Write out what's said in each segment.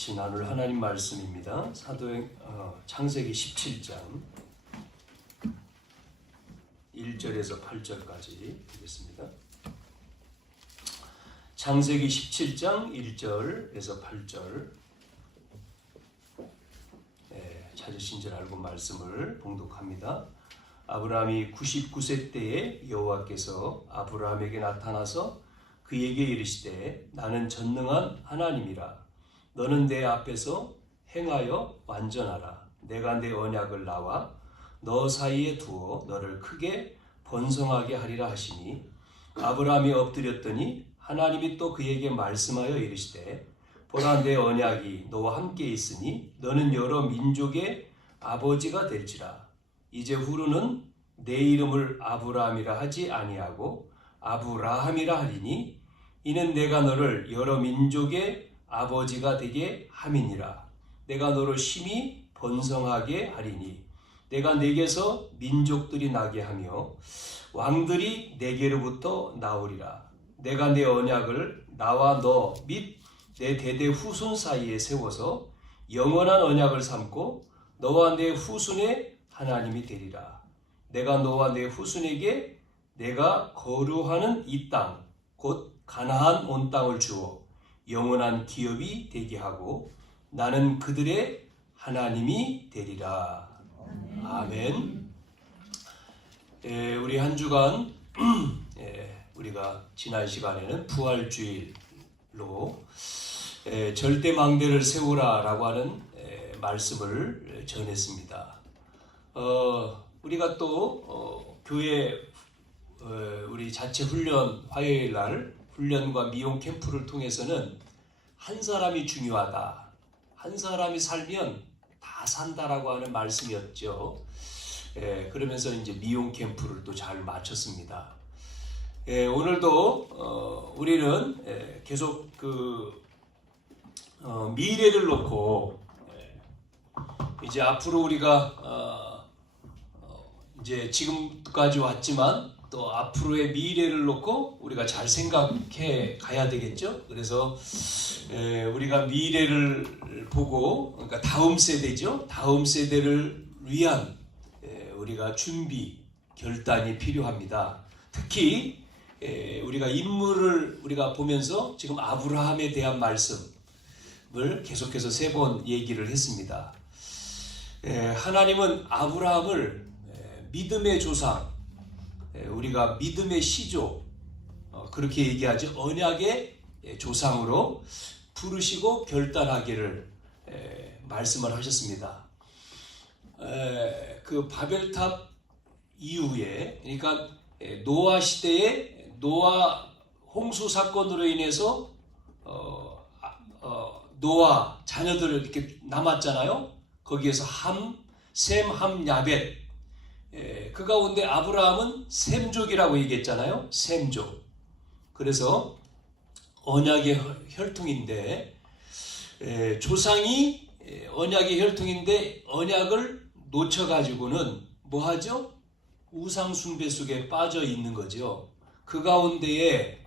같이 나눌 하나님 말씀입니다. 창세기 17장 1절에서 8절까지 읽겠습니다. 창세기 17장 1절에서 8절 찾으신 줄 알고 말씀을 봉독합니다. 아브라함이 99세 때에 여호와께서 아브라함에게 나타나서 그에게 이르시되 나는 전능한 하나님이라. 너는 내 앞에서 행하여 완전하라. 내가 내 언약을 나와 너 사이에 두어 너를 크게 번성하게 하리라 하시니 아브라함이 엎드렸더니 하나님이 또 그에게 말씀하여 이르시되 보라 내 언약이 너와 함께 있으니 너는 여러 민족의 아버지가 될지라. 이제 후로는 내 이름을 아브라함이라 하지 아니하고 아브라함이라 하리니 이는 내가 너를 여러 민족의 아버지가 되게 함이니라. 내가 너를 심히 번성하게 하리니 내가 내게서 민족들이 나게 하며 왕들이 내게로부터 나오리라. 내가 내 언약을 나와 너 및 내 대대 후손 사이에 세워서 영원한 언약을 삼고 너와 내 후손의 하나님이 되리라. 내가 너와 내 후손에게 내가 거류하는 이 땅 곧 가나안 온 땅을 주어 영원한 기업이 되게 하고 나는 그들의 하나님이 되리라. 아멘. 우리 한 주간 우리가 지난 시간에는 부활주일로 절대망대를 세우라라고 하는 말씀을 전했습니다. 우리가 또 교회 우리 자체 훈련 화요일 날 훈련과 미용 캠프를 통해서는 한 사람이 중요하다. 한 사람이 살면 다 산다라고 하는 말씀이었죠. 그러면서 이제 미용 캠프를 또 잘 마쳤습니다. 오늘도 우리는 계속 미래를 놓고 이제 앞으로 우리가 이제 지금까지 왔지만 또 앞으로의 미래를 놓고 우리가 잘 생각해 가야 되겠죠. 그래서 우리가 미래를 보고 그러니까 다음 세대죠. 다음 세대를 위한 우리가 준비 결단이 필요합니다. 특히 우리가 인물을 우리가 보면서 지금 아브라함에 대한 말씀을 계속해서 3번 얘기를 했습니다. 하나님은 아브라함을 믿음의 조상, 우리가 믿음의 시조 그렇게 얘기하죠. 언약의 조상으로 부르시고 결단하기를 말씀을 하셨습니다. 그 바벨탑 이후에 그러니까 노아 시대에 노아 홍수 사건으로 인해서 노아 자녀들 이렇게 남았잖아요. 거기에서 셈, 함, 야벳. 그 가운데 아브라함은 셈족이라고 얘기했잖아요. 셈족. 그래서 언약의 혈통인데 조상이 언약의 혈통인데 언약을 놓쳐가지고는 뭐하죠? 우상 숭배 속에 빠져 있는 거죠. 그 가운데에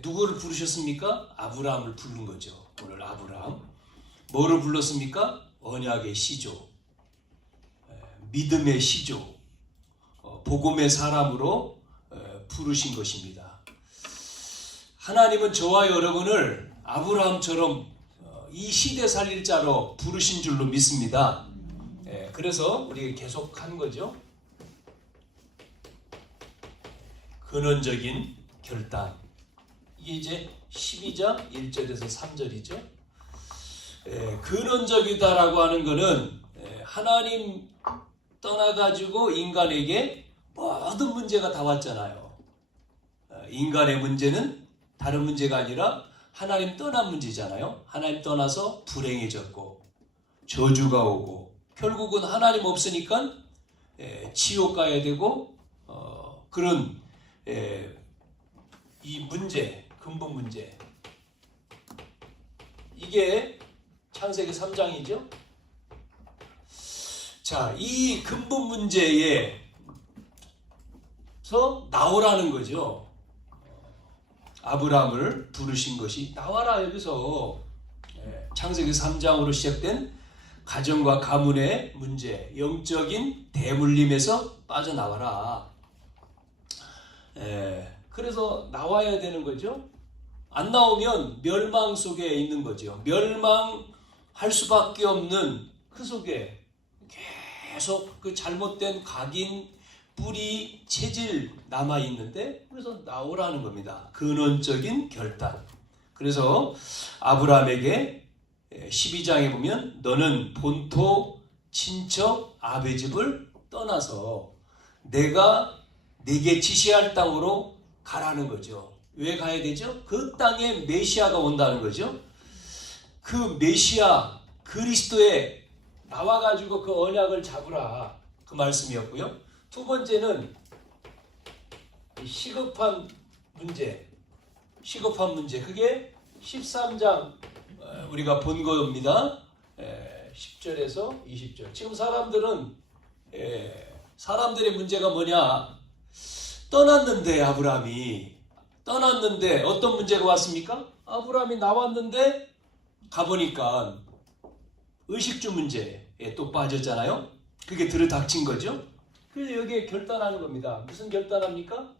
누구를 부르셨습니까? 아브라함을 부른 거죠. 오늘 아브라함. 뭐를 불렀습니까? 언약의 시조, 믿음의 시조, 복음의 사람으로 부르신 것입니다. 하나님은 저와 여러분을 아브라함처럼 이 시대 살릴 자로 부르신 줄로 믿습니다. 그래서 우리가 계속 하는 거죠. 근원적인 결단. 이게 이제 12장 1절에서 3절이죠. 근원적이다라고 하는 것은 하나님 떠나가지고 인간에게 모든 문제가 다 왔잖아요. 인간의 문제는 다른 문제가 아니라 하나님 떠난 문제잖아요. 하나님 떠나서 불행해졌고 저주가 오고 결국은 하나님 없으니까 지옥 가야 되고 그런 이 문제, 근본 문제 이게 창세기 3장이죠. 자, 이 근본 문제에서 나오라는 거죠. 아브라함을 부르신 것이 나와라 여기서 창세기 3장으로 시작된 가정과 가문의 문제, 영적인 대물림에서 빠져나와라. 그래서 나와야 되는 거죠. 안 나오면 멸망 속에 있는 거죠. 멸망할 수밖에 없는 그 속에 계속 그 잘못된 각인, 뿌리, 체질 남아 있는데, 그래서 나오라는 겁니다. 근원적인 결단. 그래서 아브라함에게 12장에 보면 너는 본토 친척 아베 집을 떠나서 내가 네게 지시할 땅으로 가라는 거죠. 왜 가야 되죠? 그 땅에 메시아가 온다는 거죠. 그 메시아 그리스도에 나와가지고 그 언약을 잡으라, 그 말씀이었고요. 두 번째는 시급한 문제. 그게 13장 우리가 본 겁니다. 10절에서 20절. 지금 사람들의 문제가 뭐냐? 떠났는데 어떤 문제가 왔습니까? 아브라함이 나왔는데 가보니까 의식주 문제에 또 빠졌잖아요. 그게 들이닥친 거죠. 그래서 여기에 결단하는 겁니다. 무슨 결단합니까?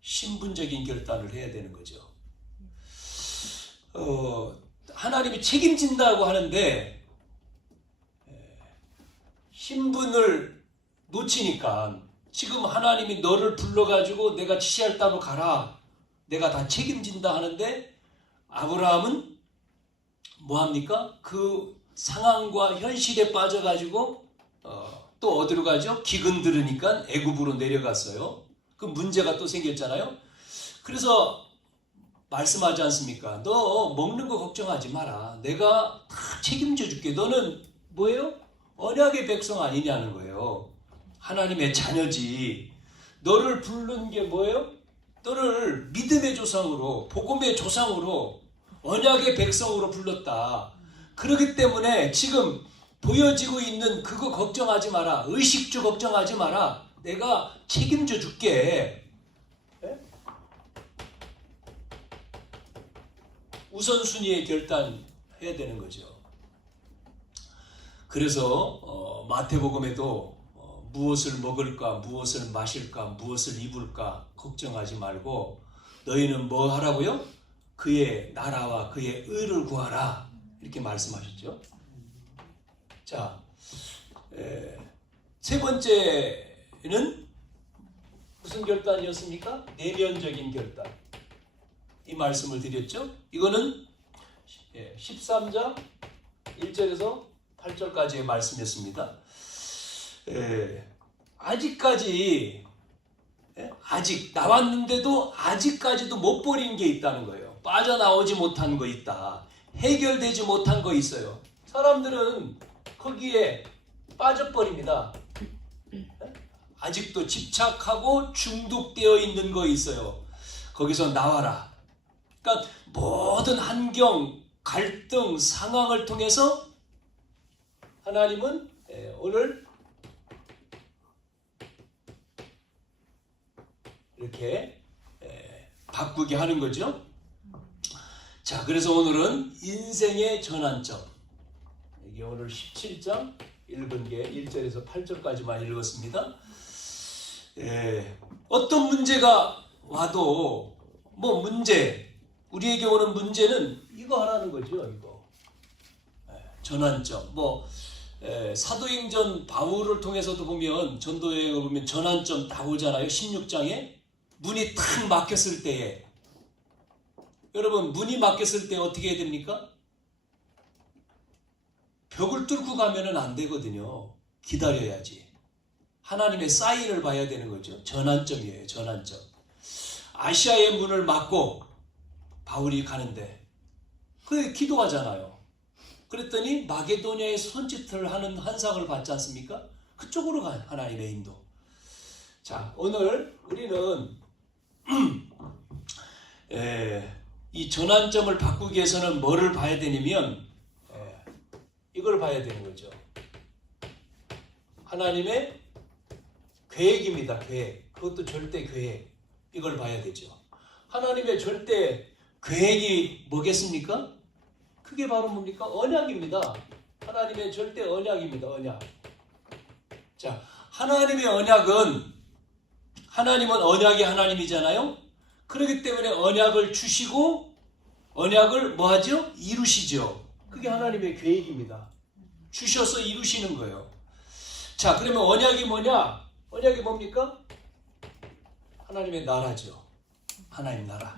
신분적인 결단을 해야 되는 거죠. 하나님이 책임진다고 하는데 신분을 놓치니까, 지금 하나님이 너를 불러가지고 내가 지시할 땅으로 가라, 내가 다 책임진다 하는데, 아브라함은 뭐합니까? 그 상황과 현실에 빠져가지고 또 어디로 가죠? 기근 들으니까 애굽으로 내려갔어요. 그 문제가 또 생겼잖아요. 그래서 말씀하지 않습니까? 너 먹는 거 걱정하지 마라, 내가 다 책임져 줄게. 너는 뭐예요? 언약의 백성 아니냐는 거예요. 하나님의 자녀지. 너를 부른 게 뭐예요? 너를 믿음의 조상으로, 복음의 조상으로, 언약의 백성으로 불렀다. 그렇기 때문에 지금 보여지고 있는 그거 걱정하지 마라, 의식주 걱정하지 마라, 내가 책임져 줄게. 우선순위의 결단해야 되는 거죠. 그래서 마태복음에도 무엇을 먹을까, 무엇을 마실까, 무엇을 입을까 걱정하지 말고 너희는 뭐 하라고요? 그의 나라와 그의 의를 구하라, 이렇게 말씀하셨죠. 자, 세 번째는 무슨 결단이었습니까? 내면적인 결단. 이 말씀을 드렸죠. 이거는 13장 1절에서 8절까지의 말씀이었습니다. 아직 나왔는데도 아직까지도 못 버린 게 있다는 거예요. 빠져나오지 못한 거 있다. 해결되지 못한 거 있어요. 사람들은 거기에 빠져버립니다. 아직도 집착하고 중독되어 있는 거 있어요. 거기서 나와라. 그러니까 모든 환경, 갈등, 상황을 통해서 하나님은 오늘 이렇게 바꾸게 하는 거죠. 자, 그래서 오늘은 인생의 전환점. 이게 오늘 17장 읽은 게 1절에서 8절까지만 읽었습니다. 어떤 문제가 와도 우리에게 오는 문제는 이거 하라는 거죠. 이거 전환점. 사도행전 바울을 통해서도 보면, 전도여행을 보면 전환점 딱 오잖아요. 16장에 문이 탁 막혔을 때에, 여러분 문이 막혔을 때 어떻게 해야 됩니까? 벽을 뚫고 가면은 안 되거든요. 기다려야지. 하나님의 사인을 봐야 되는 거죠. 전환점이에요. 전환점. 아시아의 문을 막고 바울이 가는데 그래 기도하잖아요. 그랬더니 마게도냐의 손짓을 하는 환상을 받지 않습니까? 그쪽으로 가, 하나님의 인도. 자, 오늘 우리는 이 전환점을 바꾸기 위해서는 뭐를 봐야 되냐면 이걸 봐야 되는 거죠. 하나님의 계획입니다. 계획. 그것도 절대 계획. 이걸 봐야 되죠. 하나님의 절대 계획이 뭐겠습니까? 그게 바로 뭡니까? 언약입니다. 하나님의 절대 언약입니다. 언약. 자, 하나님은 언약의 하나님이잖아요. 그렇기 때문에 언약을 주시고 언약을 뭐 하죠? 이루시죠. 그게 하나님의 계획입니다. 주셔서 이루시는 거예요. 자, 그러면 언약이 뭐냐? 언약이 뭡니까? 하나님의 나라죠. 하나님 나라.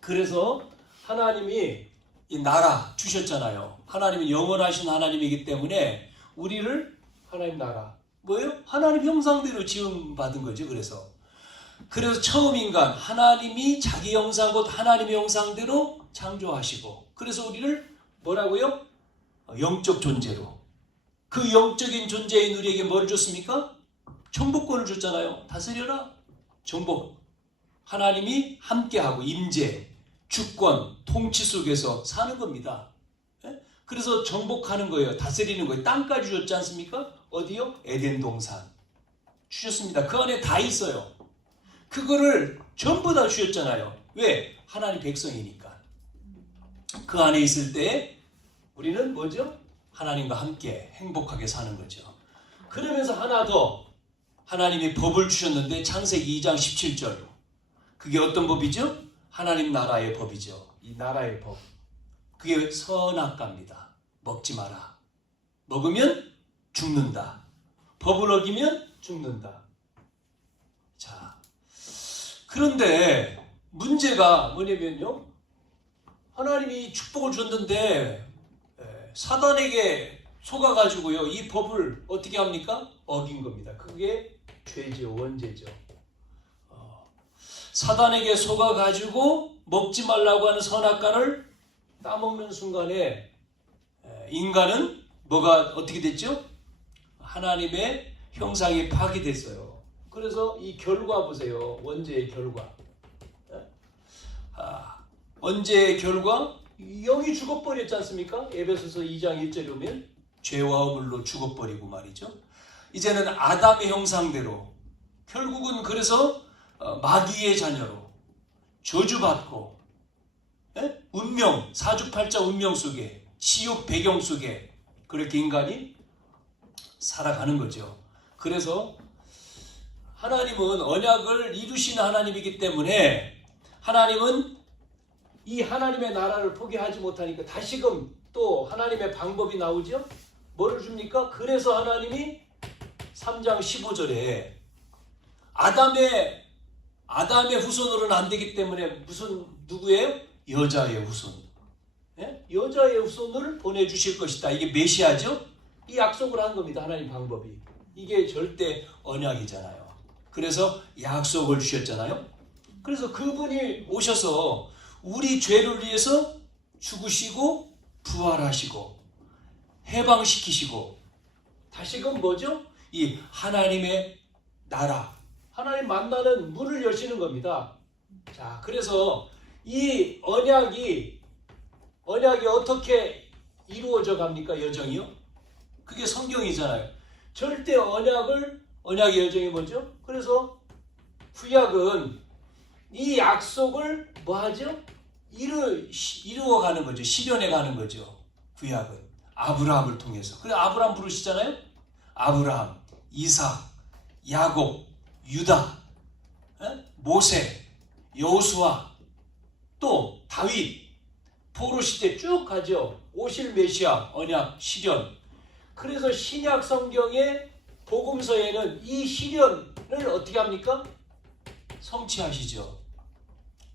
그래서 하나님이 이 나라 주셨잖아요. 하나님이 영원하신 하나님이기 때문에 우리를 하나님 나라 뭐예요? 하나님 형상대로 지음받은 거죠. 그래서 처음 인간 하나님이 자기 형상 곧 하나님의 형상대로 창조하시고 그래서 우리를 뭐라고요? 영적 존재로 그 영적인 존재인 우리에게 뭘 줬습니까? 정복권을 줬잖아요. 다스려라. 정복. 하나님이 함께하고 임재, 주권, 통치 속에서 사는 겁니다. 그래서 정복하는 거예요. 다스리는 거예요. 땅까지 주셨지 않습니까? 어디요? 에덴 동산 주셨습니다. 그 안에 다 있어요. 그거를 전부 다 주셨잖아요. 왜? 하나님 백성이니까. 그 안에 있을 때 우리는 뭐죠? 하나님과 함께 행복하게 사는 거죠. 그러면서 하나 더 하나님이 법을 주셨는데 창세기 2장 17절 그게 어떤 법이죠? 하나님 나라의 법이죠. 이 나라의 법. 그게 선악과입니다. 먹지 마라. 먹으면 죽는다. 법을 어기면 죽는다. 자, 그런데 문제가 뭐냐면요. 하나님이 축복을 줬는데 사단에게 속아가지고요. 이 법을 어떻게 합니까? 어긴 겁니다. 그게 죄죠. 원죄죠. 사단에게 속아가지고 먹지 말라고 하는 선악과를 따먹는 순간에 인간은 뭐가 어떻게 됐죠? 하나님의 형상이 파괴됐어요. 그래서 이 결과 보세요. 원죄의 결과. 원죄의 결과 영이 죽어버렸지 않습니까? 에베소서 2장 1절에 보면 죄와 허물로 죽어버리고 말이죠. 이제는 아담의 형상대로 결국은 그래서 마귀의 자녀로 저주받고 운명, 사주팔자 운명 속에 지옥 배경 속에 그렇게 인간이 살아가는 거죠. 그래서 하나님은 언약을 이루시는 하나님이기 때문에 하나님은 이 하나님의 나라를 포기하지 못하니까 다시금 또 하나님의 방법이 나오죠. 뭐를 줍니까? 그래서 하나님이 3장 15절에 아담의 후손으로는 안 되기 때문에 무슨 누구예요? 여자의 후손. 여자의 후손을 보내주실 것이다. 이게 메시아죠? 이 약속을 한 겁니다. 하나님 방법이. 이게 절대 언약이잖아요. 그래서 약속을 주셨잖아요. 그래서 그분이 오셔서 우리 죄를 위해서 죽으시고 부활하시고 해방시키시고 다시금 뭐죠? 이 하나님의 나라 하나님 만나는 문을 여시는 겁니다. 자, 그래서 이 언약이 어떻게 이루어져 갑니까? 여정이요? 그게 성경이잖아요. 절대 언약의 여정이 뭐죠? 그래서 구약은 이 약속을 뭐 하죠? 이루어가는 거죠. 실현해 가는 거죠. 구약은 아브라함을 통해서. 그래 아브라함 부르시잖아요. 아브라함, 이삭, 야곱, 유다, 모세, 여호수아, 또 다윗, 포로 시대 쭉 가죠. 오실 메시아, 언약, 실현. 그래서 신약 성경의 복음서에는 이 실현을 어떻게 합니까? 성취하시죠.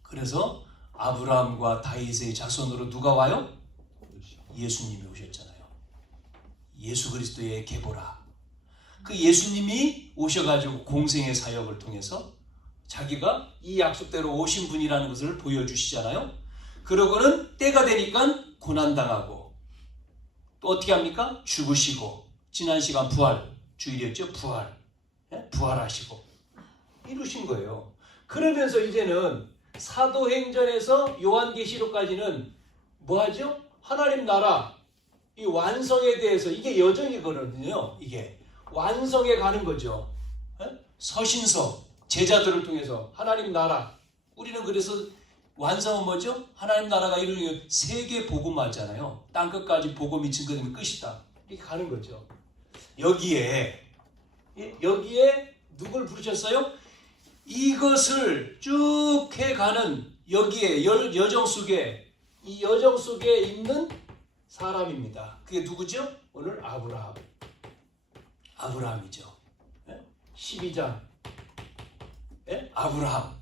그래서 아브라함과 다윗의 자손으로 누가 와요? 예수님이 오셨잖아요. 예수 그리스도의 계보라. 그 예수님이 오셔가지고 공생의 사역을 통해서 자기가 이 약속대로 오신 분이라는 것을 보여주시잖아요. 그러고는 때가 되니까 고난당하고 또 어떻게 합니까? 죽으시고 지난 시간 부활 주일이었죠. 부활하시고 이루신 거예요. 그러면서 이제는 사도행전에서 요한계시록까지는 뭐하죠? 하나님 나라 이 완성에 대해서 이게 여정이거든요. 이게 완성해 가는 거죠. 서신서 제자들을 통해서 하나님 나라 우리는 그래서 완성은 뭐죠? 하나님 나라가 이루는 세계 복음화잖아요. 땅끝까지 복음 미친 것이면 끝이다. 이렇게 가는 거죠. 여기에 누굴 부르셨어요? 이것을 쭉 해가는 여기에 여정 속에 이 여정 속에 있는 사람입니다. 그게 누구죠? 오늘 아브라함이죠. 12장 아브라함.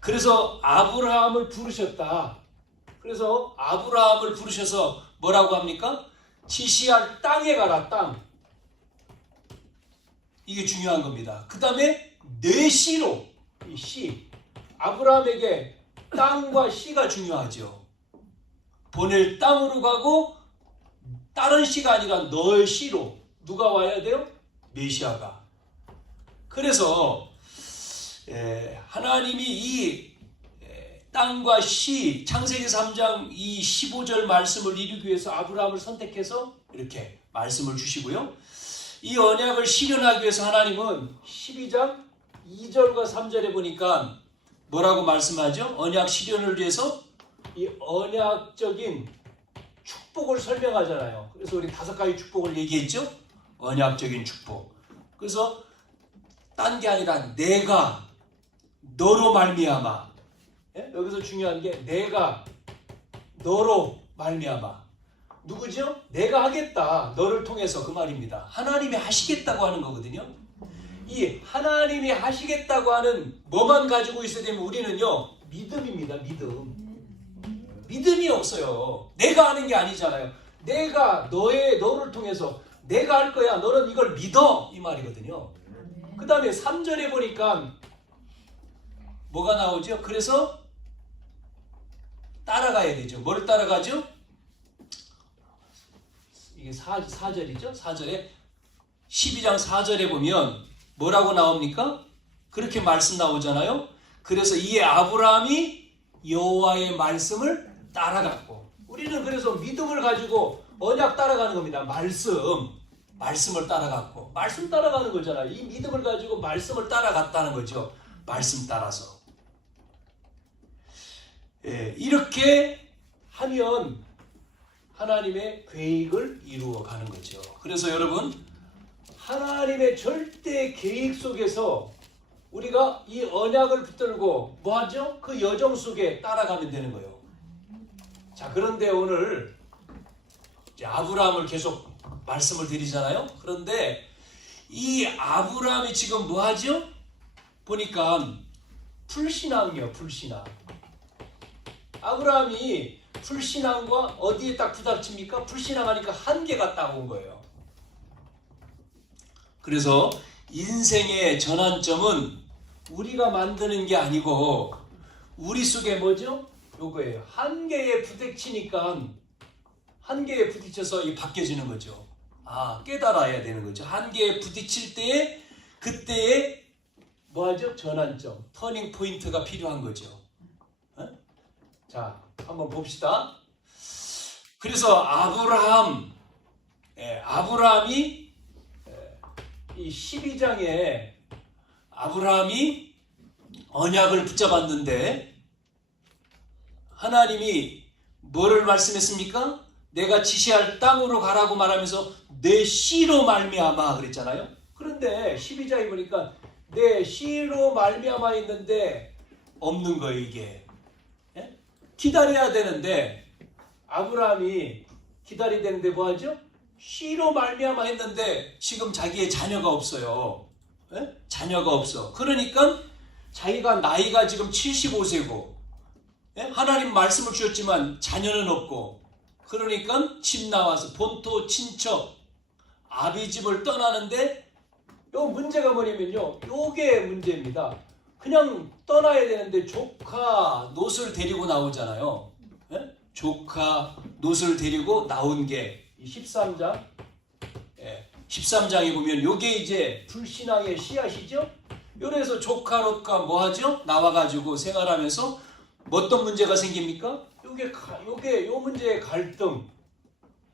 그래서 아브라함을 부르셨다. 그래서 아브라함을 부르셔서 뭐라고 합니까? 지시할 땅에 가라. 땅. 이게 중요한 겁니다. 그 다음에 내 씨로 이 씨. 아브라함에게 땅과 씨가 중요하죠. 보낼 땅으로 가고 다른 씨가 아니라 너의 씨로 누가 와야 돼요? 메시아가. 그래서 하나님이 이 땅과 씨 창세기 3장 이 15절 말씀을 이루기 위해서 아브라함을 선택해서 이렇게 말씀을 주시고요. 이 언약을 실현하기 위해서 하나님은 12장 2절과 3절에 보니까 뭐라고 말씀하죠? 언약 실현을 위해서 이 언약적인 축복을 설명하잖아요. 그래서 우리 5가지 축복을 얘기했죠? 언약적인 축복. 그래서 딴 게 아니라 내가 너로 말미암아. 여기서 중요한 게 내가 너로 말미암아. 누구죠? 내가 하겠다. 너를 통해서 그 말입니다. 하나님이 하시겠다고 하는 거거든요. 이 하나님이 하시겠다고 하는 뭐만 가지고 있어야 되면 우리는요. 믿음입니다. 믿음이 없어요. 내가 하는 게 아니잖아요. 내가 너를 통해서 내가 할 거야. 너는 이걸 믿어. 이 말이거든요. 그 다음에 3절에 보니까 뭐가 나오죠? 그래서 따라가야 되죠. 뭘 따라가죠? 이게 4절이죠? 4절에 12장 4절에 보면 뭐라고 나옵니까? 그렇게 말씀 나오잖아요. 그래서 이 아브라함이 여호와의 말씀을 따라갔고 우리는 그래서 믿음을 가지고 언약 따라가는 겁니다. 말씀을 따라갔고 말씀 따라가는 거잖아요. 이 믿음을 가지고 말씀을 따라갔다는 거죠. 말씀 따라서. 이렇게 하면 하나님의 계획을 이루어가는 거죠. 그래서 여러분 하나님의 절대 계획 속에서 우리가 이 언약을 붙들고 뭐하죠? 그 여정 속에 따라가면 되는 거예요. 자, 그런데 오늘 이제 아브라함을 계속 말씀을 드리잖아요. 그런데 이 아브라함이 지금 뭐하죠? 보니까 불신앙이요. 불신앙. 아브라함이 불신앙과 어디에 딱 부닥칩니까? 불신앙하니까 한계가 딱 온 거예요. 그래서 인생의 전환점은 우리가 만드는 게 아니고 우리 속에 뭐죠? 요거예요. 한계에 부딪히니까 한계에 부딪혀서 이 바뀌어지는 거죠. 깨달아야 되는 거죠. 한계에 부딪힐 때에 그때에 뭐하죠? 전환점, 터닝 포인트가 필요한 거죠. 자, 한번 봅시다. 그래서 아브라함이 이 12장에 아브라함이 언약을 붙잡았는데 하나님이 뭐를 말씀했습니까? 내가 지시할 땅으로 가라고 말하면서 내 씨로 말미암아 그랬잖아요. 그런데 12장에 보니까 내 씨로 말미암아 있는데 없는 거예요. 이게 기다려야 되는데 아브라함이 기다려야 되는데 뭐하죠? 씨로 말미암아 했는데 지금 자기의 자녀가 없어요. 자녀가 없어. 그러니까 자기가 나이가 지금 75세고 하나님 말씀을 주셨지만 자녀는 없고 그러니까 집 나와서 본토 친척 아비집을 떠나는데 요 문제가 뭐냐면요. 요게 문제입니다. 그냥 떠나야 되는데 조카 놋을 데리고 나오잖아요. 조카 놋을 데리고 나온 게 13장 13장에 보면 요게 이제 불신앙의 씨앗이죠. 요래서 조카 롯과 뭐하죠? 나와가지고 생활하면서 어떤 문제가 생깁니까? 요 문제의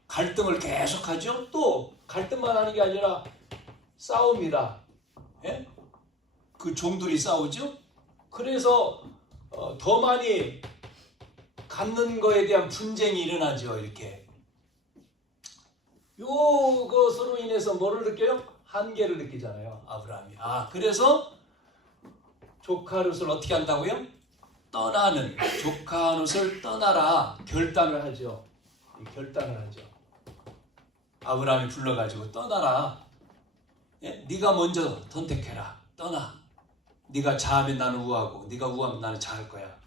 갈등을 계속하죠. 또 갈등만 하는 게 아니라 싸웁니다. 그 종들이 싸우죠. 그래서 더 많이 갖는 거에 대한 분쟁이 일어나죠. 이렇게. 요것으로 인해서 뭐를 느껴요? 한계를 느끼잖아요. 아브라함이. 그래서 조카 롯을 어떻게 한다고요? 떠나는, 조카 롯을 떠나라 결단을 하죠. 결단을 하죠. 아브라함이 불러가지고 떠나라. 네가 먼저 선택해라. 떠나. 네가 자하면 나는 우하고 네가 우하면 나는 자할 거야.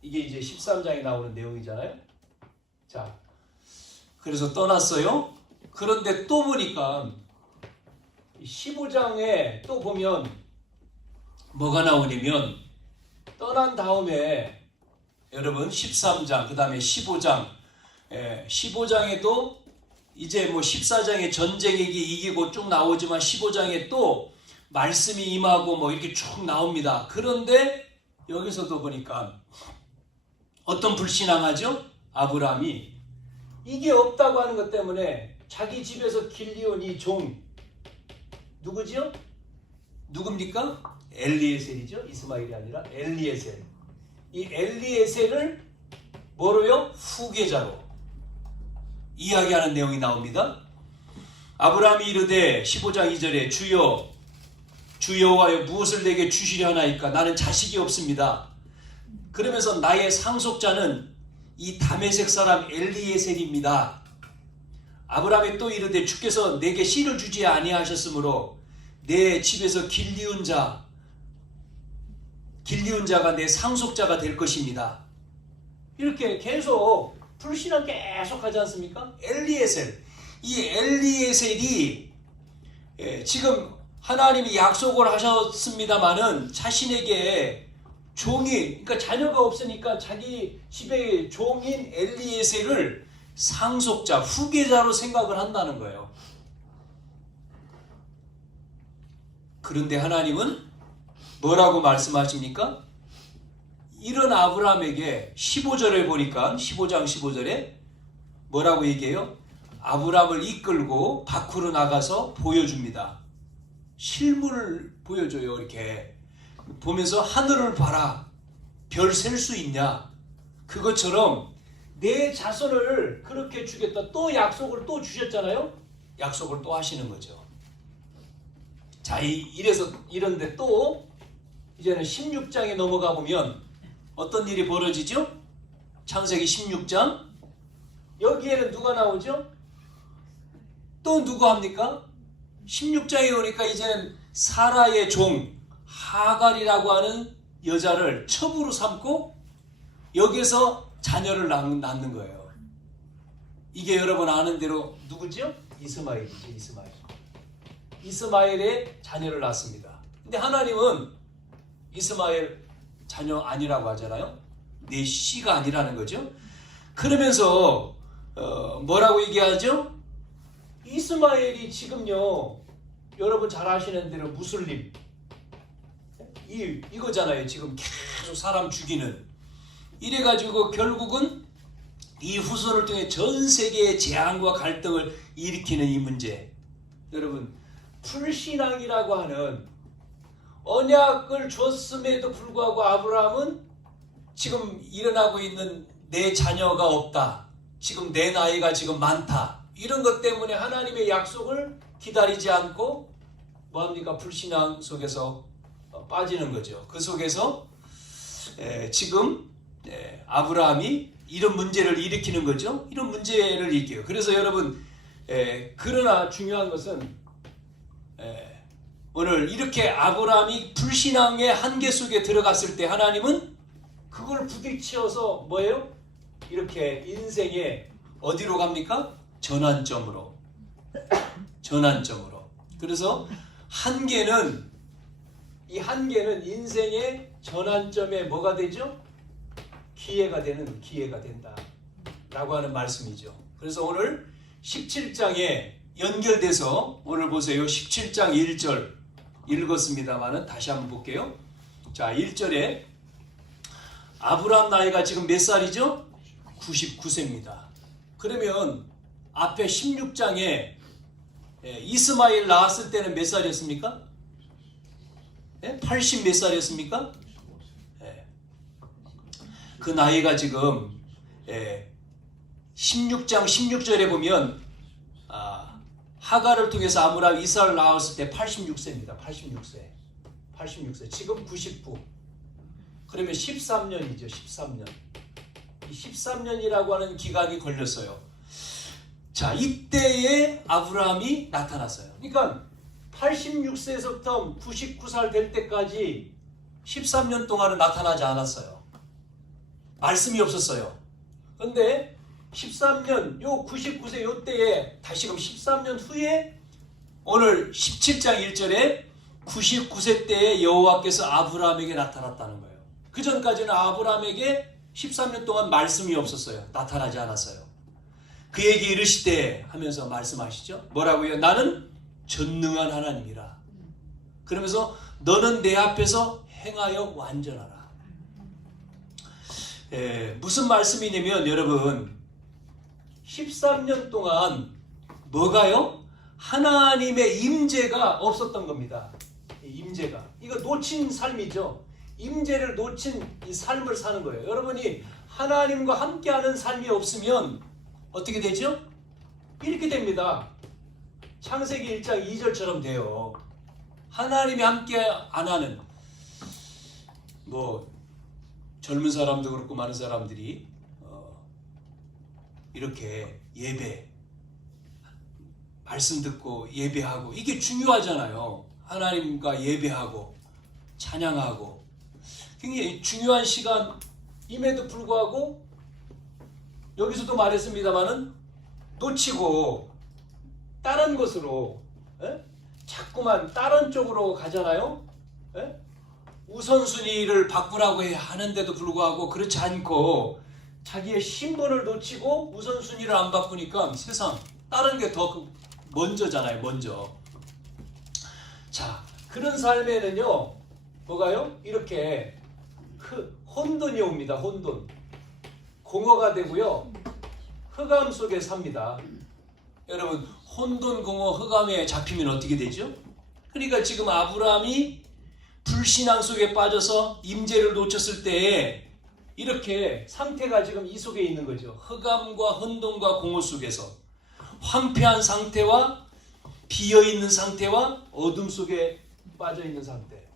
이게 이제 13장에 나오는 내용이잖아요. 자, 그래서 떠났어요. 그런데 또 보니까 15장에 또 보면 뭐가 나오냐면 떠난 다음에 여러분 13장 그 다음에 15장 15장에도 이제 뭐 14장에 전쟁이 이기고 쭉 나오지만 15장에 또 말씀이 임하고 뭐 이렇게 쭉 나옵니다. 그런데 여기서도 보니까 어떤 불신앙하죠? 아브라함이 이게 없다고 하는 것 때문에 자기 집에서 길리온 이 종 누구지요? 누굽니까? 엘리에셀이죠. 이스마엘이 아니라 엘리에셀. 이 엘리에셀을 뭐로요? 후계자로 이야기하는 내용이 나옵니다. 아브라함이 이르되 15장 2절에 주 여호와여 무엇을 내게 주시려 하나이까 나는 자식이 없습니다. 그러면서 나의 상속자는 이 다메섹 사람 엘리에셀입니다. 아브라함이 또 이르되 주께서 내게 씨를 주지 아니하셨으므로 내 집에서 길리운 자가 내 상속자가 될 것입니다. 이렇게 계속 불신앙 계속 하지 않습니까? 엘리에셀. 이 엘리에셀이 지금 하나님이 약속을 하셨습니다마는 자신에게 그러니까 자녀가 없으니까 자기 집의 종인 엘리에셀을 상속자, 후계자로 생각을 한다는 거예요. 그런데 하나님은 뭐라고 말씀하십니까? 이런 아브라함에게 15절에 보니까 15장 15절에 뭐라고 얘기해요? 아브라함을 이끌고 밖으로 나가서 보여줍니다. 실물을 보여줘요. 이렇게 보면서 하늘을 봐라. 별 셀 수 있냐? 그것처럼 내 자손을 그렇게 주겠다. 또 약속을 또 주셨잖아요. 약속을 또 하시는 거죠. 자, 이런데 또 이제는 16장에 넘어가 보면 어떤 일이 벌어지죠? 창세기 16장. 여기에는 누가 나오죠? 또 누구 합니까? 16장에 오니까 이제는 사라의 종 하갈이라고 하는 여자를 첩으로 삼고 여기서 자녀를 낳는 거예요. 이게 여러분 아는 대로 누구죠? 이스마엘이죠. 이스마엘의 자녀를 낳습니다. 근데 하나님은 이스마엘 자녀 아니라고 하잖아요. 내 씨가 아니라는 거죠. 그러면서 뭐라고 얘기하죠? 이스마엘이 지금요, 여러분 잘 아시는 대로 무슬림 이거잖아요. 지금 계속 사람 죽이는. 이래가지고 결국은 이 후손을 통해 전 세계의 재앙과 갈등을 일으키는 이 문제. 여러분, 불신앙이라고 하는 언약을 줬음에도 불구하고 아브라함은 지금 일어나고 있는 내 자녀가 없다. 지금 내 나이가 지금 많다. 이런 것 때문에 하나님의 약속을 기다리지 않고 뭐합니까? 불신앙 속에서 빠지는 거죠. 그 속에서 지금 아브라함이 이런 문제를 일으키는 거죠. 이런 문제를 일으켜요. 그래서 여러분 그러나 중요한 것은 오늘 이렇게 아브라함이 불신앙의 한계 속에 들어갔을 때 하나님은 그걸 부딪혀서 뭐예요? 이렇게 인생의 어디로 갑니까? 전환점으로. 그래서 이 한계는 인생의 전환점에 뭐가 되죠? 기회가 된다 라고 하는 말씀이죠. 그래서 오늘 17장에 연결돼서 오늘 보세요. 17장 1절 읽었습니다만은 다시 한번 볼게요. 자, 1절에 아브라함 나이가 지금 몇 살이죠? 99세입니다. 그러면 앞에 16장에 이스마엘 낳았을 때는 몇 살이었습니까? 80 몇 살이었습니까? 그 나이가 지금 16장 16절에 보면 하가를 통해서 아브라함 이삭을 낳았을 때 86세입니다. 86세. 지금 99. 그러면 13년이죠. 13년. 이 13년이라고 하는 기간이 걸렸어요. 자, 이때에 아브라함이 나타났어요. 그러니까 86세에서부터 99살 될 때까지 13년 동안은 나타나지 않았어요. 말씀이 없었어요. 그런데 13년, 요 99세 요 때에 다시금 13년 후에 오늘 17장 1절에 99세 때에 여호와께서 아브라함에게 나타났다는 거예요. 그 전까지는 아브라함에게 13년 동안 말씀이 없었어요. 나타나지 않았어요. 그에게 이르시되 하면서 말씀하시죠. 뭐라고요? 나는 전능한 하나님이라. 그러면서 너는 내 앞에서 행하여 완전하라. 무슨 말씀이냐면 여러분 13년 동안 뭐가요? 하나님의 임재가 없었던 겁니다. 임재가. 이거 놓친 삶이죠. 임재를 놓친 이 삶을 사는 거예요. 여러분이 하나님과 함께하는 삶이 없으면 어떻게 되죠? 이렇게 됩니다. 창세기 1장 2절처럼 돼요. 하나님이 함께 안 하는 젊은 사람도 그렇고 많은 사람들이 이렇게 예배 말씀 듣고 예배하고 이게 중요하잖아요. 하나님과 예배하고 찬양하고 굉장히 중요한 시간임에도 불구하고 여기서도 말했습니다마는 놓치고 다른 것으로 자꾸만 다른 쪽으로 가잖아요. 우선순위를 바꾸라고 하는데도 불구하고 그렇지 않고 자기의 신분을 놓치고 우선순위를 안 바꾸니까 세상 다른 게 더 먼저잖아요. 먼저. 자, 그런 삶에는요 뭐가요? 이렇게 혼돈이 옵니다. 혼돈. 공허가 되고요 흑암 속에 삽니다. 여러분 혼돈, 공허, 흑암에 잡히면 어떻게 되죠? 그러니까 지금 아브라함이 불신앙 속에 빠져서 임재를 놓쳤을 때에 이렇게 상태가 지금 이 속에 있는 거죠. 흑암과 혼돈과 공허 속에서 황폐한 상태와 비어있는 상태와 어둠 속에 빠져있는 상태.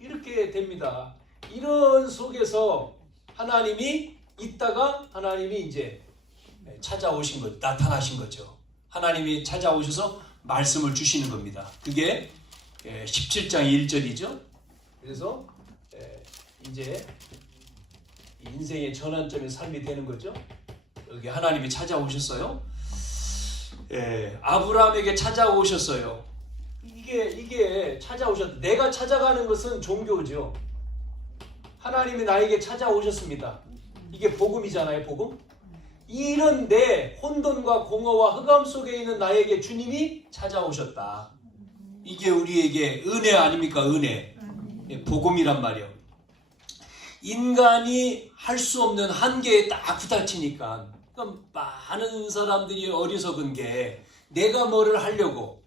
이렇게 됩니다. 이런 속에서 하나님이 있다가 하나님이 이제 찾아오신 것, 나타나신 거죠. 하나님이 찾아오셔서 말씀을 주시는 겁니다. 그게 17장 1절이죠. 그래서 이제 인생의 전환점의 삶이 되는 거죠. 여기 하나님이 찾아오셨어요. 아브라함에게 찾아오셨어요. 이게 찾아오셨다. 내가 찾아가는 것은 종교죠. 하나님이 나에게 찾아오셨습니다. 이게 복음이잖아요. 복음. 이런 내 혼돈과 공허와 흑암 속에 있는 나에게 주님이 찾아오셨다. 이게 우리에게 은혜 아닙니까? 은혜. 복음이란 말이에요. 인간이 할 수 없는 한계에 딱 부닥치니까 많은 사람들이 어리석은 게 내가 뭐를 하려고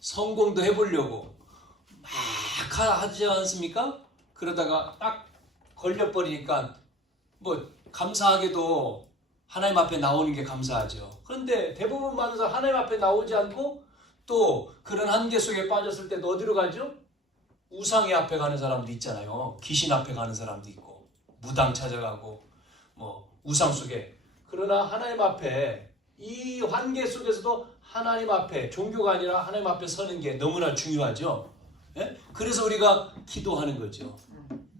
성공도 해보려고 막 하지 않습니까? 그러다가 딱 걸려버리니까 감사하게도 하나님 앞에 나오는 게 감사하죠. 그런데 대부분 많은 사람 하나님 앞에 나오지 않고 또 그런 한계 속에 빠졌을 때 어디로 가죠? 우상의 앞에 가는 사람도 있잖아요. 귀신 앞에 가는 사람도 있고 무당 찾아가고 우상 속에. 그러나 하나님 앞에 이 한계 속에서도 하나님 앞에 종교가 아니라 하나님 앞에 서는 게 너무나 중요하죠. 예? 그래서 우리가 기도하는 거죠.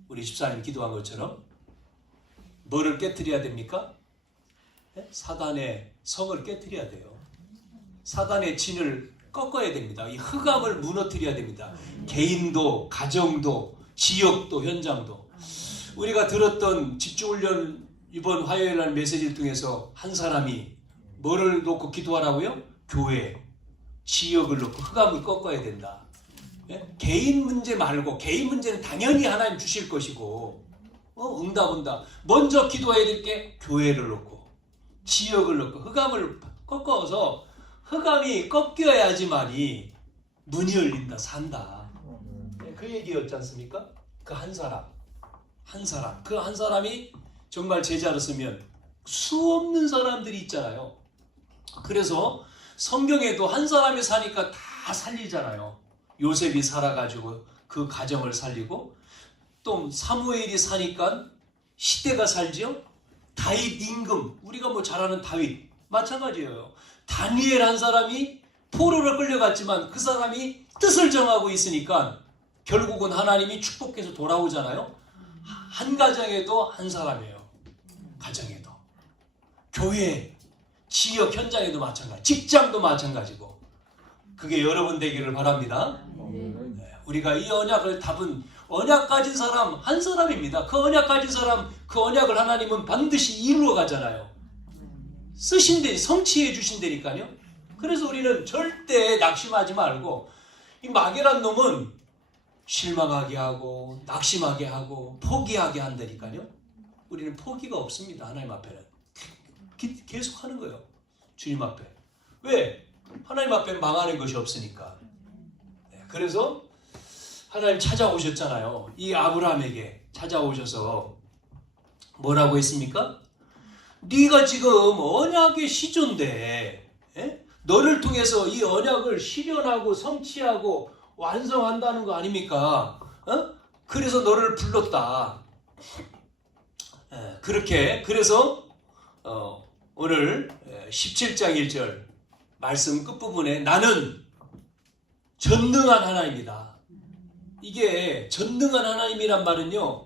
우리 집사님 기도한 것처럼 뭐를 깨트려야 됩니까? 예? 사단의 성을 깨트려야 돼요. 사단의 진을 꺾어야 됩니다. 이 흑암을 무너뜨려야 됩니다. 개인도, 가정도, 지역도, 현장도. 우리가 들었던 집중훈련 이번 화요일 날 메시지를 통해서 한 사람이 뭐를 놓고 기도하라고요? 교회, 지역을 놓고 흑암을 꺾어야 된다. 예? 개인 문제 말고, 개인 문제는 당연히 하나님 주실 것이고 응답 온다. 먼저 기도해야 될 게 교회를 놓고 지역을 놓고 흑암을 꺾어서 흑암이 꺾여야지만이 문이 열린다, 산다. 그 얘기였지 않습니까? 그 한 사람. 한 사람. 그 한 사람이 정말 제자로 쓰면 수없는 사람들이 있잖아요. 그래서 성경에도 한 사람이 사니까 다 살리잖아요. 요셉이 살아가지고 그 가정을 살리고, 또 사무엘이 사니까 시대가 살지요. 다윗 임금, 우리가 뭐 잘 아는 다윗 마찬가지예요. 다니엘 한 사람이 포로로 끌려갔지만 그 사람이 뜻을 정하고 있으니까 결국은 하나님이 축복해서 돌아오잖아요. 한 가정에도 한 사람이에요. 가정에도, 교회, 지역 현장에도 마찬가지, 직장도 마찬가지고. 그게 여러분 되기를 바랍니다. 우리가 이 언약을 답은 언약 가진 사람 한 사람입니다. 그 언약 가진 사람, 그 언약을 하나님은 반드시 이루어 가잖아요. 쓰신데 성취해 주신다니까요. 그래서 우리는 절대 낙심하지 말고, 이 마귀란 놈은 실망하게 하고 낙심하게 하고 포기하게 한다니까요. 우리는 포기가 없습니다. 하나님 앞에는 계속 하는 거예요. 주님 앞에. 왜? 하나님 앞에는 망하는 것이 없으니까. 그래서 하나님 찾아오셨잖아요. 이 아브라함에게 찾아오셔서 뭐라고 했습니까? 네가 지금 언약의 시조인데, 너를 통해서 이 언약을 실현하고 성취하고 완성한다는 거 아닙니까? 그래서 너를 불렀다. 그렇게, 그래서 오늘 17장 1절 말씀 끝부분에 나는 전능한 하나님이다. 이게 전능한 하나님이란 말은요,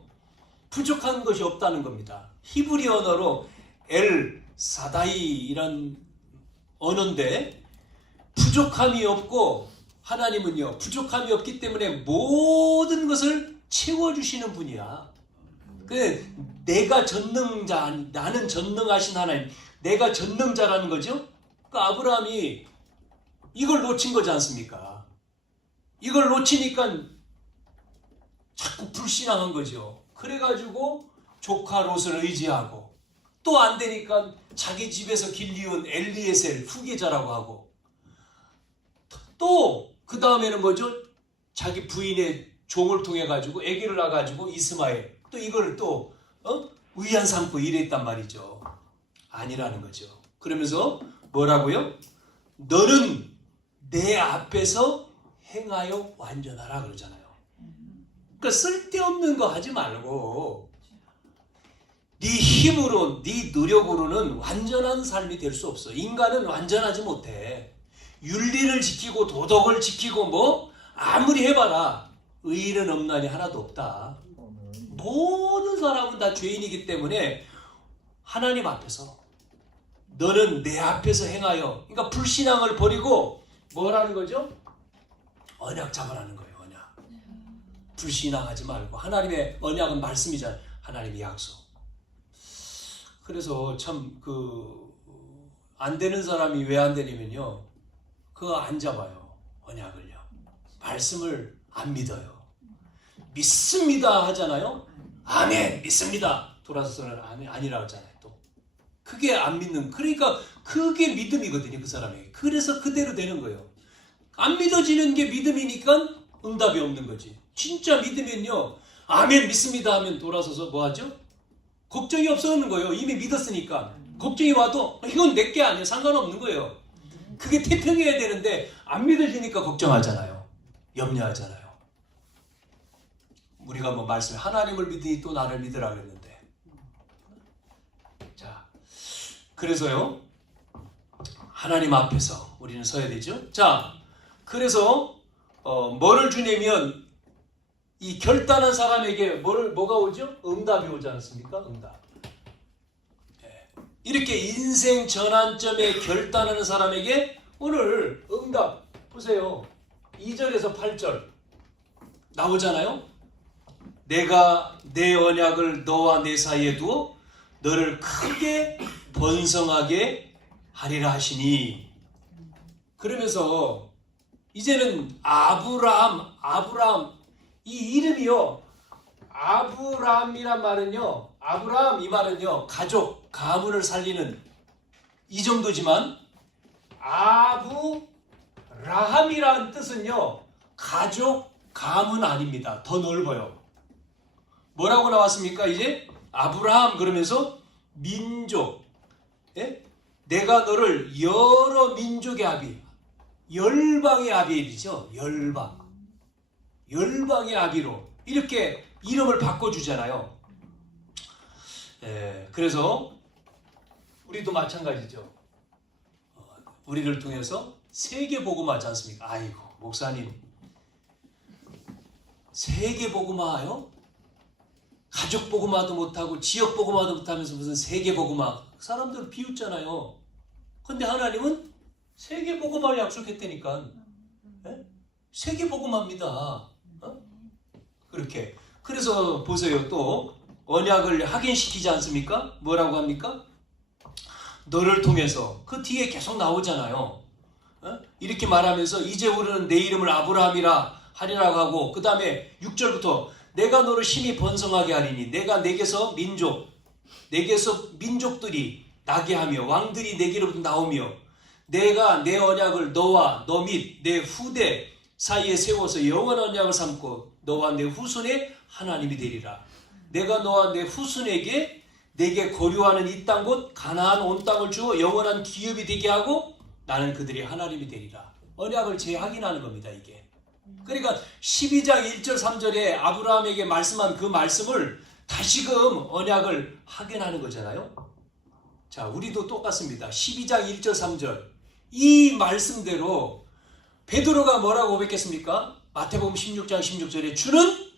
부족한 것이 없다는 겁니다. 히브리 언어로 엘 사다이 이런 언어인데, 부족함이 없고, 하나님은요 부족함이 없기 때문에 모든 것을 채워주시는 분이야. 내가 전능자, 나는 전능하신 하나님, 내가 전능자라는 거죠. 그 아브라함이 이걸 놓친 거지 않습니까? 이걸 놓치니까 자꾸 불신앙한 거죠. 그래가지고 조카 롯을 의지하고, 또 안 되니까 자기 집에서 길리운 엘리에셀 후계자라고 하고, 또 그 다음에는 뭐죠? 자기 부인의 종을 통해 가지고 아기를 낳아가지고 이스마엘, 또 이걸 또 위안 삼고 이랬단 말이죠. 아니라는 거죠. 그러면서 뭐라고요? 너는 내 앞에서 행하여 완전하라 그러잖아요. 그러니까 쓸데없는 거 하지 말고, 네 힘으로, 네 노력으로는 완전한 삶이 될 수 없어. 인간은 완전하지 못해. 윤리를 지키고 도덕을 지키고 뭐 아무리 해봐라 의인은 없나니 하나도 없다. 모든 사람은 다 죄인이기 때문에 하나님 앞에서, 너는 내 앞에서 행하여, 그러니까 불신앙을 버리고 뭐라는 거죠? 언약 잡아라는 거예요. 언약. 불신앙하지 말고, 하나님의 언약은 말씀이잖아요. 하나님의 약속. 그래서 참 안 되는 사람이 왜 안 되냐면요, 그거 안 잡아요. 언약을요. 말씀을 안 믿어요. 믿습니다 하잖아요. 아멘 믿습니다. 돌아서서는 아멘 아니라고 하잖아요. 또 그게 안 믿는, 그러니까 그게 믿음이거든요. 그 사람에게. 그래서 그대로 되는 거예요. 안 믿어지는 게 믿음이니까 응답이 없는 거지. 진짜 믿으면요, 아멘 믿습니다 하면 돌아서서 뭐 하죠? 걱정이 없어지는 거예요. 이미 믿었으니까. 걱정이 와도 이건 내게 아니에요. 상관없는 거예요. 그게 태평해야 되는데 안 믿어지니까 걱정하잖아요. 염려하잖아요. 우리가 뭐 말씀에 하나님을 믿으니 또 나를 믿으라 그랬는데, 자, 그래서요 하나님 앞에서 우리는 서야 되죠. 자, 그래서 뭐를 주냐면, 이 결단한 사람에게 뭐가 오죠? 응답이 오지 않습니까? 응답. 이렇게 인생 전환점에 결단하는 사람에게 오늘 응답 보세요. 2절에서 8절 나오잖아요. 내가 내 언약을 너와 내 사이에 두어 너를 크게 번성하게 하리라 하시니. 그러면서 이제는 아브라함 이 이름이요, 아브라함이란 말은요, 아브라함 이 말은요 가족 가문을 살리는 이 정도지만, 아브라함이라는 뜻은요 가족 가문 아닙니다. 더 넓어요. 뭐라고 나왔습니까? 이제 아브라함 그러면서 민족. 예? 내가 너를 여러 민족의 아비, 열방의 아비이죠. 열방의 아비로 이렇게 이름을 바꿔주잖아요. 예, 그래서 우리도 마찬가지죠. 우리를 통해서 세계복음화하지 않습니까? 아이고 목사님, 세계복음화요? 가족복음화도 못하고 지역복음화도 못하면서 무슨 세계복음화? 사람들 비웃잖아요. 근데 하나님은 세계복음화를 약속했다니까. 예? 세계복음화입니다. 그렇게. 그래서 보세요. 또 언약을 확인시키지 않습니까? 뭐라고 합니까? 너를 통해서. 그 뒤에 계속 나오잖아요. 이렇게 말하면서 이제 우리는 내 이름을 아브라함이라 하리라고 하고, 그 다음에 6절부터 내가 너를 심히 번성하게 하리니 내가 내게서 민족들이 나게 하며 왕들이 내게로부터 나오며 내가 내 언약을 너와 너 및 내 후대 사이에 세워서 영원한 언약을 삼고 너와 내 후손의 하나님이 되리라. 내가 너와 내 후손에게 내게 거류하는 이 땅 곧 가나안 온 땅을 주어 영원한 기업이 되게 하고 나는 그들이 하나님이 되리라. 언약을 재확인하는 겁니다. 이게. 그러니까 12장 1절 3절에 아브라함에게 말씀한 그 말씀을 다시금 언약을 확인하는 거잖아요. 자, 우리도 똑같습니다. 12장 1절 3절 이 말씀대로 베드로가 뭐라고 고백했습니까? 마태복음 16장 16절에 주는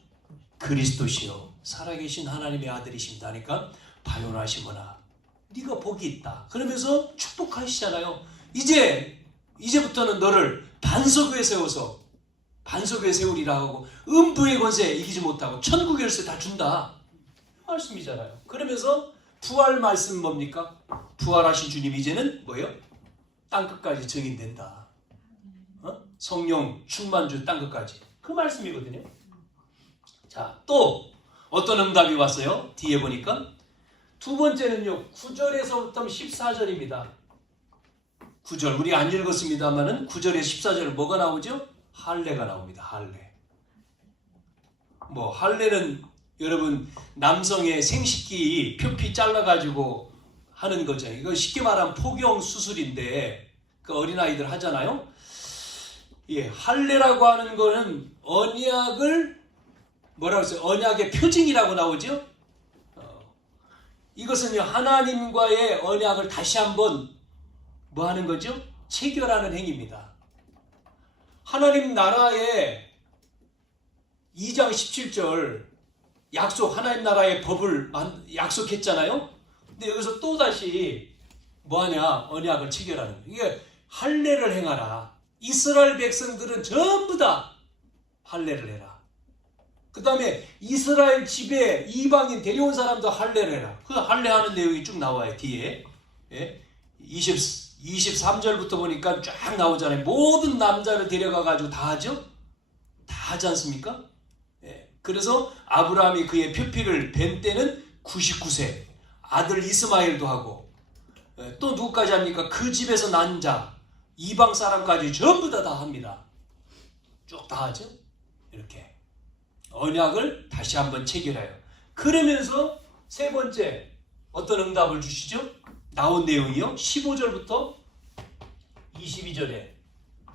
그리스도시요 살아계신 하나님의 아들이십니다 하니까 바요나시모나 네가 복이 있다. 그러면서 축복하시잖아요. 이제부터는 너를 반석 위에 세우리라 하고 음부의 권세 이기지 못하고 천국의 열쇠 다 준다. 말씀이잖아요. 그러면서 부활 말씀 뭡니까? 부활하신 주님 이제는 뭐예요? 땅끝까지 증인된다. 성령 충만주 땅끝까지. 그 말씀이거든요. 자, 또 어떤 응답이 왔어요? 뒤에 보니까 두 번째는요. 9절에서부터 14절입니다. 9절 우리 안 읽었습니다만은 9절에서 14절 뭐가 나오죠? 할례가 나옵니다. 할례는 여러분 남성의 생식기 표피 잘라가지고 하는 거죠. 이거 쉽게 말하면 포경 수술인데 그 어린아이들 하잖아요. 예, 할례라고 하는 거는 언약을 뭐라고 했어요? 언약의 표징이라고 나오죠. 이것은요 하나님과의 언약을 다시 한번 뭐 하는 거죠? 체결하는 행위입니다. 하나님 나라의 2장 17절 하나님 나라의 법을 약속했잖아요. 근데 여기서 또다시 뭐하냐? 언약을 체결하는 거예요. 이게 할례를 행하라. 이스라엘 백성들은 전부 다 할례를 해라. 그 다음에 이스라엘 집에 이방인 데려온 사람도 할례를 해라. 그 할례하는 내용이 쭉 나와요. 뒤에 23절부터 보니까 쫙 나오잖아요. 모든 남자를 데려가가지고 다 하죠? 다 하지 않습니까? 그래서 아브라함이 그의 표피를 벤 때는 99세 아들 이스마엘도 하고 또 누구까지 합니까? 그 집에서 난 자 이방 사람까지 전부 다 합니다. 쭉 다 하죠? 이렇게 언약을 다시 한번 체결해요. 그러면서 세 번째 어떤 응답을 주시죠? 나온 내용이요. 15절부터 22절에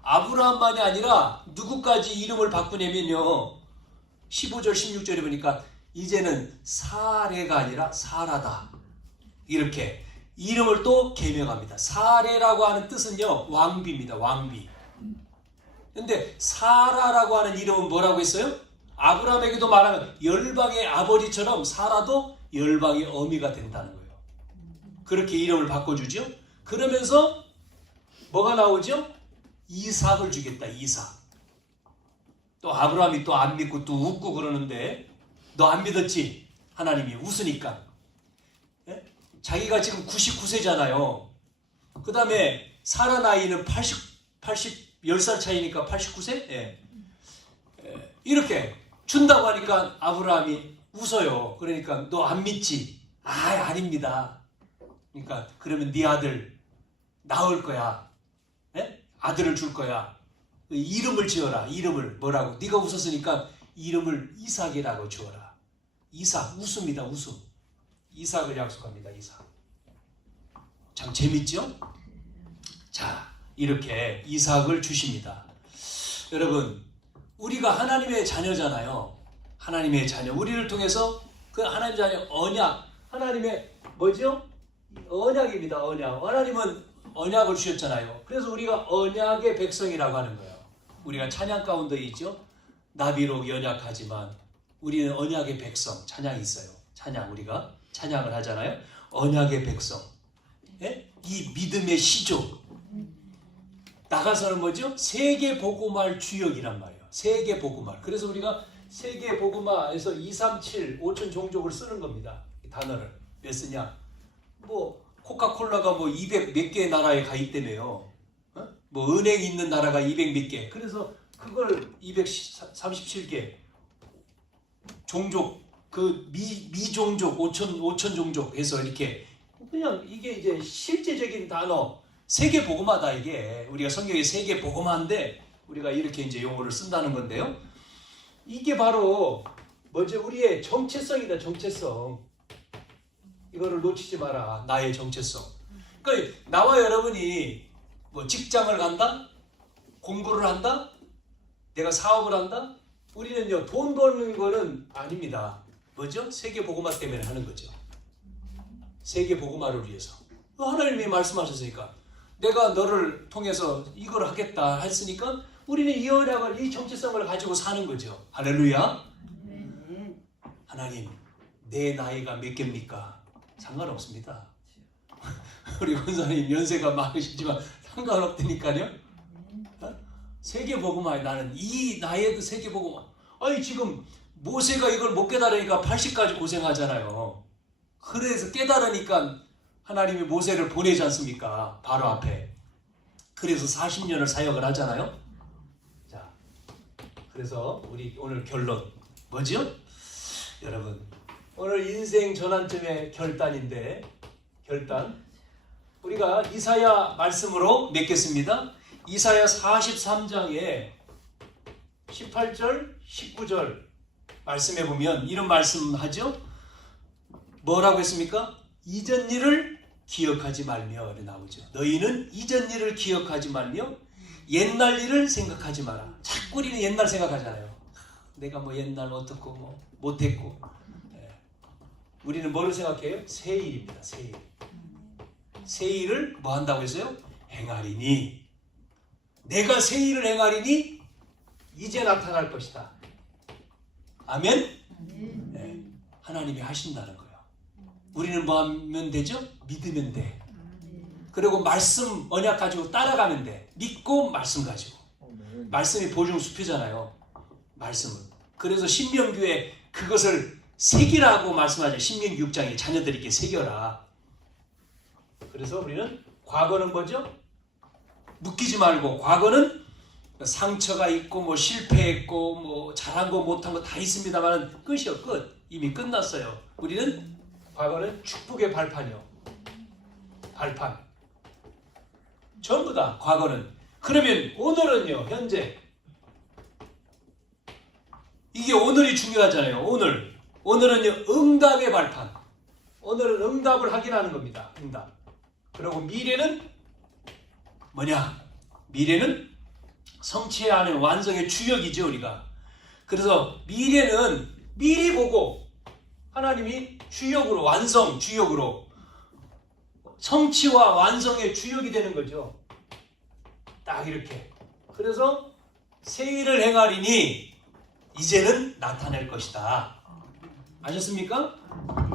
아브라함만이 아니라 누구까지 이름을 바꾸냐면요. 15절 16절에 보니까 이제는 사레가 아니라 사라다. 이렇게 이름을 또 개명합니다. 사레라고 하는 뜻은요. 왕비입니다. 왕비. 근데 사라라고 하는 이름은 뭐라고 했어요? 아브라함에게도 말하면 열방의 아버지처럼 사라도 열방의 어미가 된다는 거예요. 그렇게 이름을 바꿔주죠. 그러면서 뭐가 나오죠? 이삭을 주겠다. 이삭. 또 아브라함이 또 안 믿고 또 웃고 그러는데 너 안 믿었지? 하나님이 웃으니까. 예? 자기가 지금 99세잖아요. 그 다음에 사라 나이는 10살 차이니까 89세? 예. 이렇게 준다고 하니까 아브라함이 웃어요. 그러니까 너 안 믿지? 아닙니다. 그러니까 그러면 네 아들 낳을 거야. 예? 아들을 줄 거야. 이름을 지어라. 이름을 뭐라고? 네가 웃었으니까 이름을 이삭이라고 지어라. 이삭, 우수입니다. 우수. 이삭을 약속합니다. 이삭. 참 재밌죠? 자, 이렇게 이삭을 주십니다. 여러분, 우리가 하나님의 자녀잖아요. 하나님의 자녀. 우리를 통해서 그 하나님의 자녀 언약, 하나님의 뭐죠? 언약입니다. 언약. 하나님은 언약을 주셨잖아요. 그래서 우리가 언약의 백성이라고 하는 거예요. 우리가 찬양 가운데 있죠. 나비로 연약하지만 우리는 언약의 백성. 찬양이 있어요. 찬양, 우리가 찬양을 하잖아요. 언약의 백성. 예? 이 믿음의 시조. 나가서는 뭐죠? 세계 복음할 주역이란 말이에요. 세계 복음할. 그래서 우리가 세계 복음화에서 237 5천 종족을 쓰는 겁니다. 이 단어를 왜 쓰냐? 뭐 코카콜라가 뭐 200 몇 개의 나라에 가 있다며요. 어? 뭐 은행이 있는 나라가 200 몇 개. 그래서 그걸 237개 종족, 그 미종족 5천 종족 해서 이렇게 그냥 이게 이제 실제적인 단어. 세계 복음화다 이게. 우리가 성경에 세계 복음화인데 우리가 이렇게 이제 용어를 쓴다는 건데요. 이게 바로 뭐죠? 우리의 정체성이다. 정체성. 이거를 놓치지 마라. 나의 정체성. 그러니까 나와 여러분이 뭐 직장을 간다? 공부를 한다? 내가 사업을 한다? 우리는요 돈 버는 거는 아닙니다. 뭐죠? 세계 복음화 때문에 하는 거죠. 세계 복음화를 위해서. 하나님이 말씀하셨으니까 내가 너를 통해서 이걸 하겠다 했으니까 우리는 이 언약을, 이 정체성을 가지고 사는 거죠. 할렐루야. 하나님, 내 나이가 몇 개입니까? 상관없습니다. 우리 권사님 연세가 많으시지만 상관없다니까요. 세계 복음화에 나는 이 나이에도 세계 복음화. 아니 지금 모세가 이걸 못 깨달으니까 80까지 고생하잖아요. 그래서 깨달으니까 하나님이 모세를 보내지 않습니까? 바로 앞에. 그래서 40년을 사역을 하잖아요. 자, 그래서 우리 오늘 결론 뭐죠? 여러분, 오늘 인생 전환점의 결단인데, 결단. 우리가 이사야 말씀으로 맺겠습니다. 이사야 43장에 18절, 19절 말씀해 보면 이런 말씀하죠. 뭐라고 했습니까? 이전 일을 기억하지 말며 나오죠. 너희는 이전 일을 기억하지 말며 옛날 일을 생각하지 마라. 자꾸 우리는 옛날 생각하잖아요. 내가 뭐 옛날 어떻고 뭐 못했고. 우리는 뭐를 생각해요? 새 일입니다. 새 일. 새 일을 뭐 한다고 했어요? 행하리니. 내가 새 일을 행하리니 이제 나타날 것이다. 아멘? 네. 하나님이 하신다는 거예요. 우리는 뭐 하면 되죠? 믿으면 돼. 그리고 말씀 언약 가지고 따라가면 돼. 믿고 말씀 가지고. 말씀이 보증 수표잖아요. 말씀은. 그래서 신명기에 그것을 새기라고 말씀하죠. 신명기 6장에 자녀들에게 새겨라. 그래서 우리는 과거는 뭐죠? 묶이지 말고 과거는 상처가 있고 뭐 실패했고 뭐 잘한 거 못한 거 다 있습니다만 끝이요. 끝. 이미 끝났어요. 우리는 과거는 축복의 발판이요. 발판. 전부 다 과거는. 그러면 오늘은요. 현재. 이게 오늘이 중요하잖아요. 오늘. 오늘은요. 응답의 발판. 오늘은 응답을 확인하는 겁니다. 응답. 그리고 미래는 뭐냐? 미래는 성취해야 하는 완성의 주역이죠. 우리가. 그래서 미래는 미리 보고 하나님이 주역으로 완성 주역으로 성취와 완성의 주역이 되는 거죠. 딱 이렇게. 그래서 새 일을 행하리니 이제는 나타낼 것이다. 아셨습니까?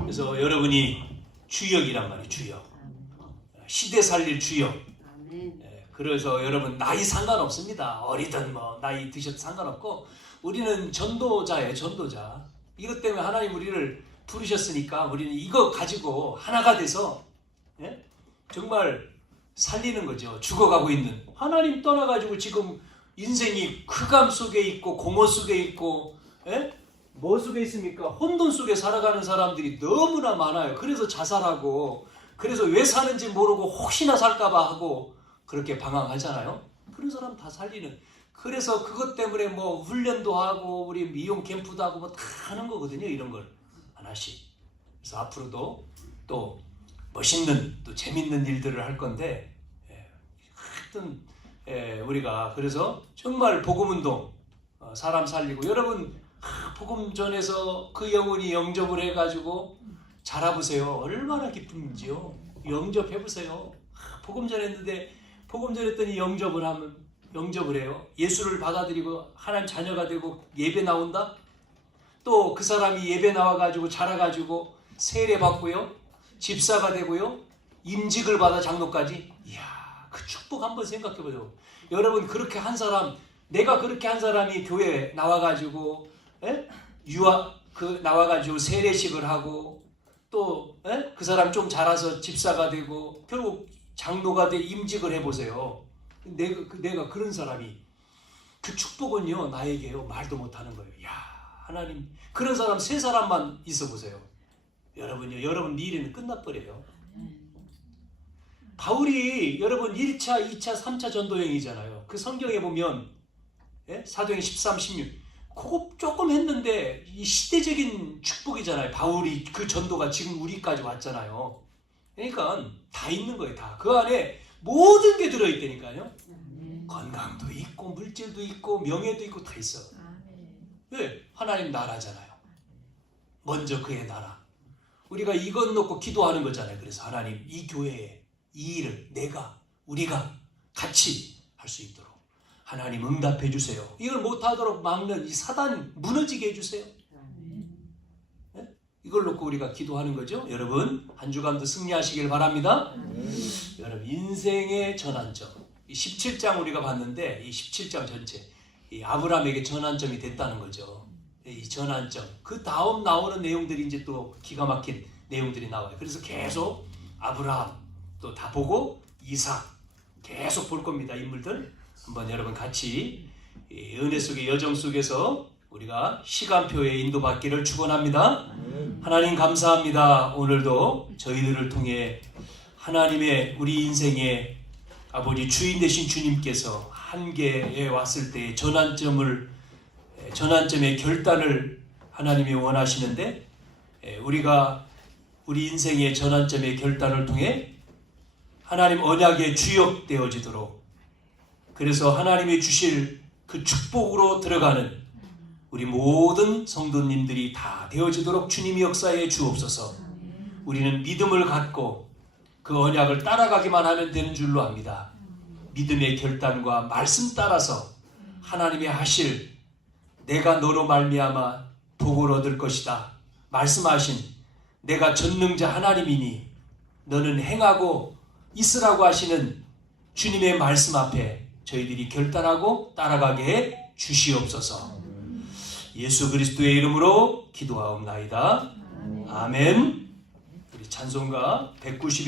그래서 여러분이 주역이란 말이에요. 주역. 시대 살릴 주역. 그래서 여러분 나이 상관없습니다. 어리든 뭐 나이 드셔도 상관없고 우리는 전도자예요. 전도자. 이것 때문에 하나님 우리를 부르셨으니까 우리는 이거 가지고 하나가 돼서 정말 살리는 거죠. 죽어가고 있는. 하나님 떠나가지고 지금 인생이 흑암 속에 있고 공허 속에 있고 뭐 속에 있습니까? 혼돈 속에 살아가는 사람들이 너무나 많아요. 그래서 자살하고 그래서 왜 사는지 모르고 혹시나 살까봐 하고 그렇게 방황하잖아요. 그런 사람 다 살리는. 그래서 그것 때문에 뭐 훈련도 하고 우리 미용 캠프도 하고 뭐 다 하는 거거든요. 이런 걸. 하나씩. 그래서 앞으로도 또 멋있는 또 재밌는 일들을 할 건데, 하여튼 우리가 그래서 정말 복음운동, 사람 살리고, 여러분 복음 전해서 그 영혼이 영접을 해가지고 자라보세요. 얼마나 기쁜지요. 영접해보세요. 복음 전했는데, 복음 전했더니 영접을 해요. 예수를 받아들이고 하나님 자녀가 되고 예배 나온다. 또 그 사람이 예배 나와가지고 자라가지고 세례 받고요, 집사가 되고요, 임직을 받아 장로까지. 이야, 그 축복 한번 생각해보세요. 여러분, 그렇게 한 사람, 내가 그렇게 한 사람이 교회에 나와가지고 나와가지고 세례식을 하고, 또 그 사람 좀 자라서 집사가 되고 결국 장로가 돼 임직을 해보세요. 내가 그런 사람이, 그 축복은요 나에게요 말도 못하는 거예요. 야, 하나님, 그런 사람 3사람만 있어 보세요. 여러분요, 여러분 미래는 끝나버려요. 바울이 여러분 1차, 2차, 3차 전도여행이잖아요. 그 성경에 보면 사도행 13, 16 그거 조금 했는데 이 시대적인 축복이잖아요. 바울이 그 전도가 지금 우리까지 왔잖아요. 그러니까 다 있는 거예요. 다 그 안에 모든 게 들어있다니까요. 건강도 있고 물질도 있고 명예도 있고 다 있어. 왜? 하나님 나라잖아요. 먼저 그의 나라. 우리가 이것 놓고 기도하는 거잖아요. 그래서 하나님, 이 교회에 이 일을 우리가 같이 할 수 있도록 하나님 응답해 주세요. 이걸 못하도록 막는 이 사단 무너지게 해주세요. 네? 이걸 놓고 우리가 기도하는 거죠. 여러분, 한 주간도 승리하시길 바랍니다. 여러분, 인생의 전환점, 이 17장 우리가 봤는데, 이 17장 전체 이 아브라함에게 전환점이 됐다는 거죠. 이 전환점, 그 다음 나오는 내용들이 이제 또 기가 막힌 내용들이 나와요. 그래서 계속 아브라함 또 다 보고 이삭 계속 볼 겁니다. 인물들 한번 여러분 같이 은혜 속의 여정 속에서 우리가 시간표에 인도받기를 축원합니다. 하나님 감사합니다. 오늘도 저희들을 통해 하나님의 우리 인생의 아버지 주인 되신 주님께서 한계에 왔을 때 전환점의 결단을 하나님이 원하시는데, 우리가 우리 인생의 전환점의 결단을 통해 하나님 언약의 주역 되어지도록, 그래서 하나님이 주실 그 축복으로 들어가는 우리 모든 성도님들이 다 되어지도록 주님이 역사해 주옵소서. 우리는 믿음을 갖고 그 언약을 따라가기만 하면 되는 줄로 압니다. 믿음의 결단과 말씀 따라서 하나님이 하실, 내가 너로 말미암아 복을 얻을 것이다 말씀하신 내가 전능자 하나님이니 너는 행하고 있으라고 하시는 주님의 말씀 앞에 저희들이 결단하고 따라가게 해 주시옵소서. 예수 그리스도의 이름으로 기도하옵나이다. 아멘. 우리 찬송가 191